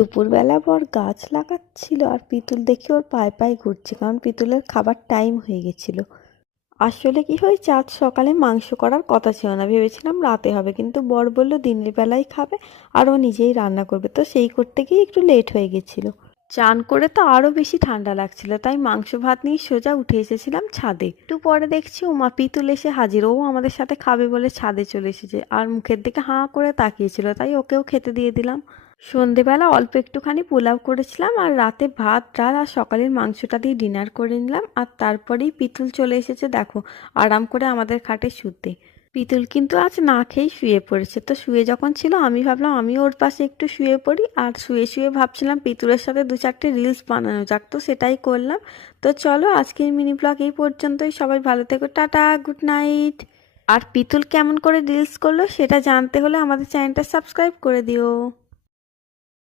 দুপুরবেলা বর গাছ লাগাচ্ছিল আর পিতুল দেখি ওর পায়ে পায়ে ঘুরছে, কারণ পিতুলের খাবার টাইম হয়ে গেছিল। আসলে কি হয়েছে, আজ সকালে মাংস করার কথা ছিল না, ভেবেছিলাম রাতে হবে, কিন্তু বর বলল দিনের বেলায় খাবে আর ও নিজেই রান্না করবে, তো সেই করতে গিয়ে একটু লেট হয়ে গেছিল। চান করে তো আরো বেশি ঠান্ডা লাগছিল, তাই মাংস ভাত নিয়ে সোজা উঠে এসেছিলাম ছাদে। একটু পরে দেখছি ওমা পিতুল এসে হাজির, ও আমাদের সাথে খাবে বলে ছাদে চলে এসেছে আর মুখের দিকে হাঁ করে তাকিয়েছিল, তাই ওকেও খেতে দিয়ে দিলাম। সন্ধেবেলা অল্প একটুখানি পোলাও করেছিলাম আর রাতে ভাত ডাল আর সকালের মাংসটা দিয়ে ডিনার করে নিলাম, আর তারপরেই পিতুল চলে এসেছে দেখো আরাম করে আমাদের খাটে শুতে। পিতুল কিন্তু আজ না খেয়েই শুয়ে পড়েছে, তো শুয়ে যখন ছিল আমি ভাবলাম আমিও ওর পাশে একটু শুয়ে পড়ি, আর শুয়ে শুয়ে ভাবছিলাম পিতুলের সাথে 2-4টে রিলস বানানো যাক, তো সেটাই করলাম। তো চলো আজকের মিনি ব্লগ এই পর্যন্তই, সবাই ভালো থেকো, টাটা, গুড নাইট। আর পিতুল কেমন করে রিলস করলো সেটা জানতে হলে আমাদের চ্যানেলটা সাবস্ক্রাইব করে দিও।